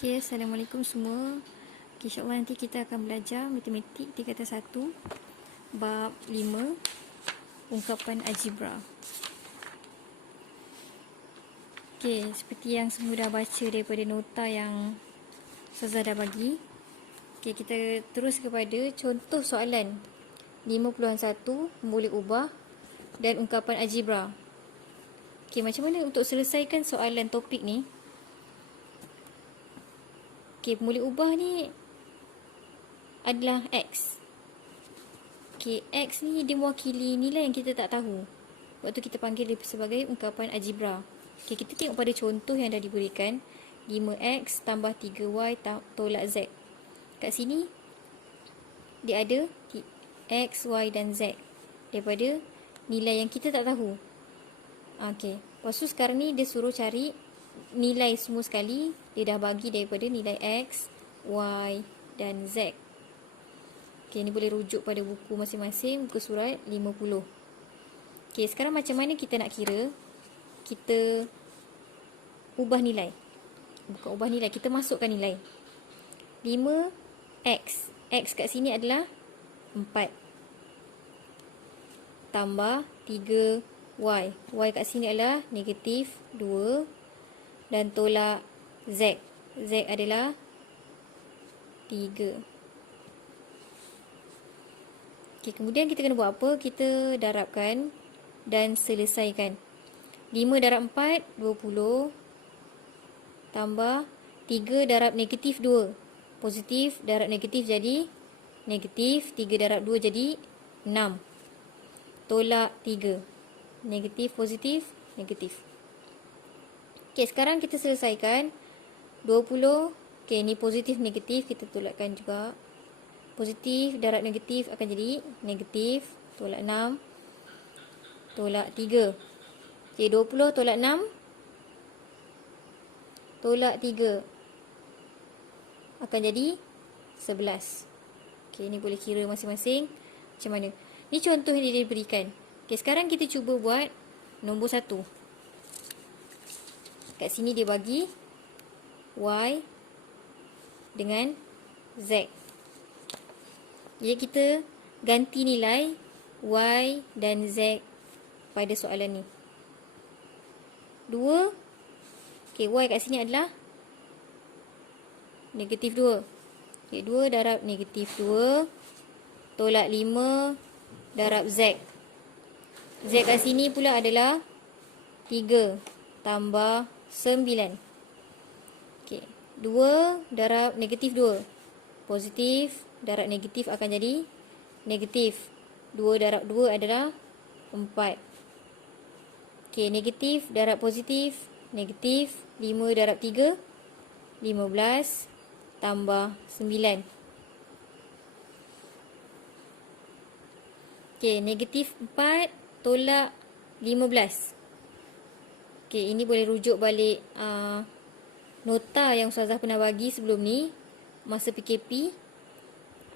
Okay, Assalamualaikum semua. Okay, InsyaAllah nanti kita akan belajar matematik tingkatan 1 bab 5 ungkapan algebra. Okay, seperti yang semua dah baca daripada nota yang Ustazah dah bagi. Okay, kita terus kepada contoh soalan 5.1 boleh ubah dan ungkapan algebra. Okay, macam mana untuk selesaikan soalan topik ni? Okay, boleh ubah ni adalah X. Okay, X ni dia mewakili nilai yang kita tak tahu. Waktu kita panggil dia sebagai ungkapan algebra. Okay, kita tengok pada contoh yang dah diberikan. 5X tambah 3Y tolak Z. Kat sini, dia ada X, Y dan Z. Daripada nilai yang kita tak tahu. Okay, lepas tu sekarang ni dia suruh cari nilai semua sekali. Dia dah bagi daripada nilai X, Y dan Z. Okay, ni boleh rujuk pada buku masing-masing, buku surat 50. Okay, sekarang macam mana kita nak kira? Kita ubah nilai. Bukan ubah nilai, kita masukkan nilai. 5X. X kat sini adalah 4. Tambah 3Y. Y kat sini adalah negatif 2. Dan tolak Z. Z adalah 3. Okay, kemudian kita kena buat apa? Kita darabkan dan selesaikan. 5 darab 4, 20. Tambah 3 darab negatif 2. Positif darab negatif jadi negatif. 3 darab 2 jadi 6. Tolak 3. Negatif, positif, negatif. Okay, sekarang kita selesaikan. 20. Okay, ni positif, negatif. Kita tolakkan juga. Positif darab negatif akan jadi negatif. Tolak 6. Tolak 3. Okay, 20 tolak 6. Tolak 3. Akan jadi 11. Okay, ni boleh kira masing-masing. Macam mana? Ni contoh yang dia diberikan. Okay, sekarang kita cuba buat nombor 1. Kat sini dia bagi Y dengan Z. Jadi kita ganti nilai Y dan Z pada soalan ni. 2. Okay, Y kat sini adalah negatif 2. Okay, 2 darab negatif 2. Tolak 5 darab Z. Z kat sini pula adalah 3 tambah 9. Okay, 2 darab negatif 2. Positif darab negatif akan jadi negatif. 2 darab 2 adalah 4. Okay, negatif darab positif, negatif. 5 darab 3, 15. Tambah 9. Okay, negatif 4 tolak 15. Okay, ini boleh rujuk balik nota yang Ustazah pernah bagi sebelum ni. Masa PKP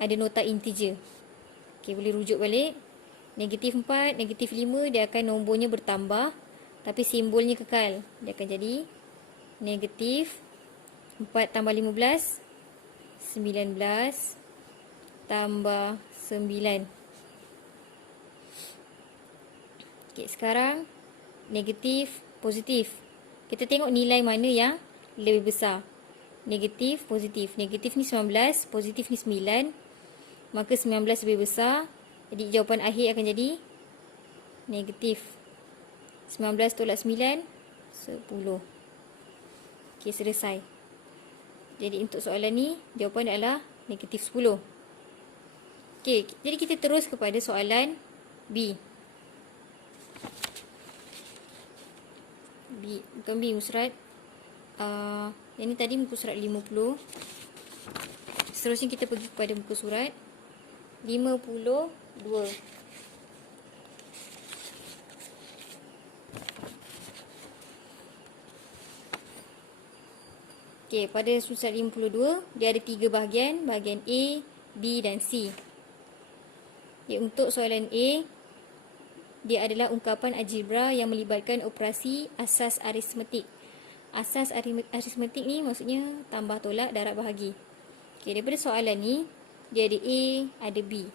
ada nota integer. Okay, boleh rujuk balik. Negatif 4, negatif 5 dia akan nombornya bertambah. Tapi simbolnya kekal. Dia akan jadi negatif 4 tambah 15. 19 tambah 9. Okay, sekarang negatif, positif. Kita tengok nilai mana yang lebih besar. Negatif, positif. Negatif ni 19, positif ni 9. Maka 19 lebih besar. Jadi jawapan akhir akan jadi negatif. 19 tolak 9, 10. Okay, selesai. Jadi untuk soalan ni, jawapan adalah negatif 10. Okay, jadi kita terus kepada soalan B. B, bukan B, muka surat. Yang ni tadi muka surat 50. Seterusnya kita pergi kepada muka surat 52. Okay, pada surat 52, dia ada 3 bahagian. Bahagian A, B dan C. Okay, untuk soalan A, dia adalah ungkapan algebra yang melibatkan operasi asas aritmetik. Asas aritmetik ni maksudnya tambah tolak darab bahagi. Okey, daripada soalan ni dia ada A, ada B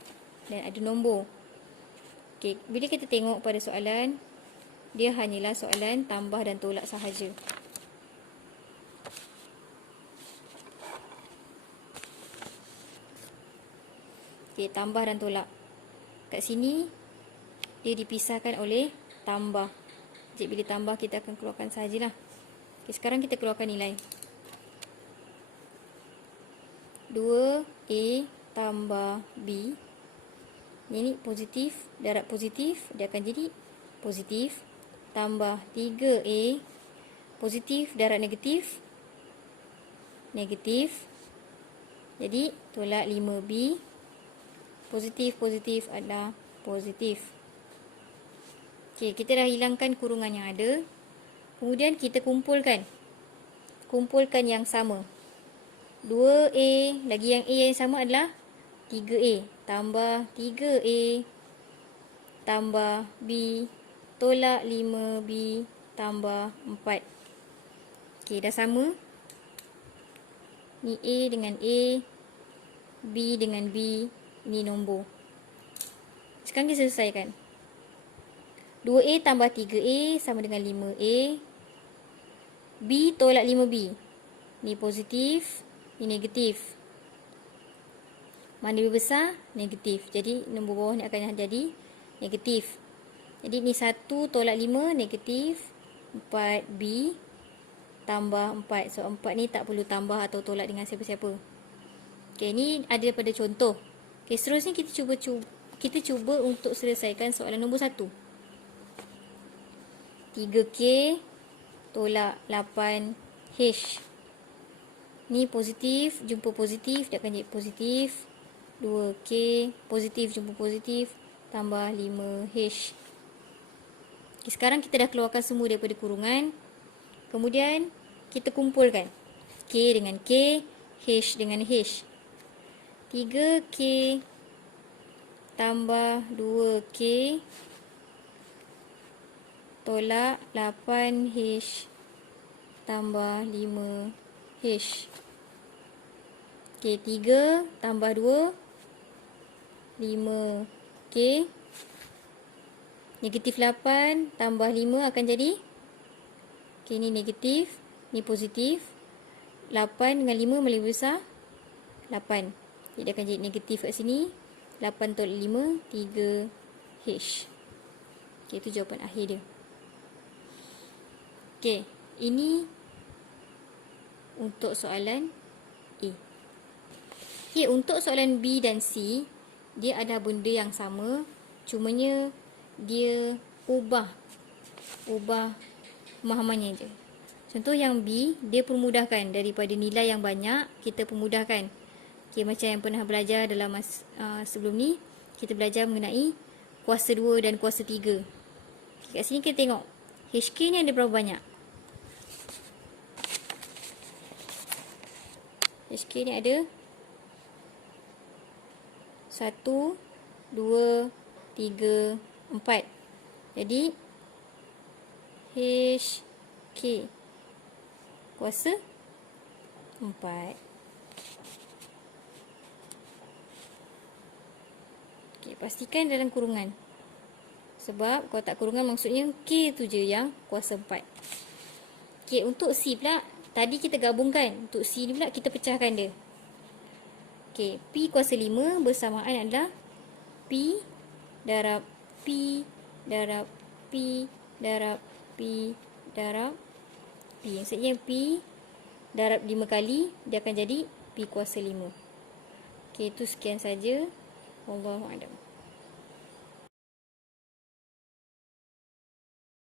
dan ada nombor. Okey, bila kita tengok pada soalan, dia hanyalah soalan tambah dan tolak sahaja. Okey, tambah dan tolak. Kat sini dia dipisahkan oleh tambah. Jadi bila tambah kita akan keluarkan sahajalah. Okey, sekarang kita keluarkan nilai. 2A tambah B. Ini positif, darab positif, dia akan jadi positif. Tambah 3A, positif, darab negatif, negatif. Jadi tolak 5B. Positif adalah positif. Okey, kita dah hilangkan kurungan yang ada. Kemudian kita kumpulkan yang sama. 2A, lagi yang A yang sama adalah 3A. Tambah 3A tambah B, tolak 5B tambah 4. Okey, dah sama. Ni A dengan A, B dengan B, ini nombor. Sekarang kita selesaikan. 2A tambah 3A sama dengan 5A. B tolak 5B. Ni positif, ni negatif. Mana lebih besar? Negatif. Jadi nombor bawah ni akan jadi negatif. Jadi ni 1 tolak 5 negatif. 4B tambah 4. So 4 ni tak perlu tambah atau tolak dengan siapa-siapa. Okey, ni ada pada contoh. Okey, seterusnya kita cuba untuk selesaikan soalan nombor 1. 3K tolak 8H. Ni positif jumpa positif, dia akan jadi positif. 2K positif jumpa positif tambah 5H. Okay, sekarang kita dah keluarkan semua daripada kurungan. Kemudian kita kumpulkan K dengan K, H dengan H. 3K tambah 2K tolak 8H tambah 5H. Okey, 3 tambah 2 5K. Negatif 8 tambah 5 akan jadi, okey, ni negatif, ni positif. 8 dengan 5 mana lebih besar? 8. Jadi akan jadi negatif kat sini. 8 tolak 5, 3H. Okey, itu jawapan akhir dia. Okey, ini untuk soalan A. Okey, untuk soalan B dan C, dia ada benda yang sama, cumanya dia ubah pemahamannya je. Contoh yang B, dia permudahkan daripada nilai yang banyak, kita permudahkan. Okey, macam yang pernah belajar dalam sebelum ni, kita belajar mengenai kuasa 2 dan kuasa 3. Okay, kat sini kita tengok HK ni ada berapa banyak? HK ni ada 1, 2, 3, 4. Jadi HK kuasa 4. Okay, pastikan dalam kurungan. Sebab kalau tak kurungan maksudnya K tu je yang kuasa 4. Okay, untuk C pula, tadi kita gabungkan. Untuk C ni pula kita pecahkan dia. Okay, P kuasa 5 bersamaan adalah P darab P darab P darab P darab P. Maksudnya P darab 5 kali, dia akan jadi P kuasa 5. Okay, itu sekian saja. Wallahualam.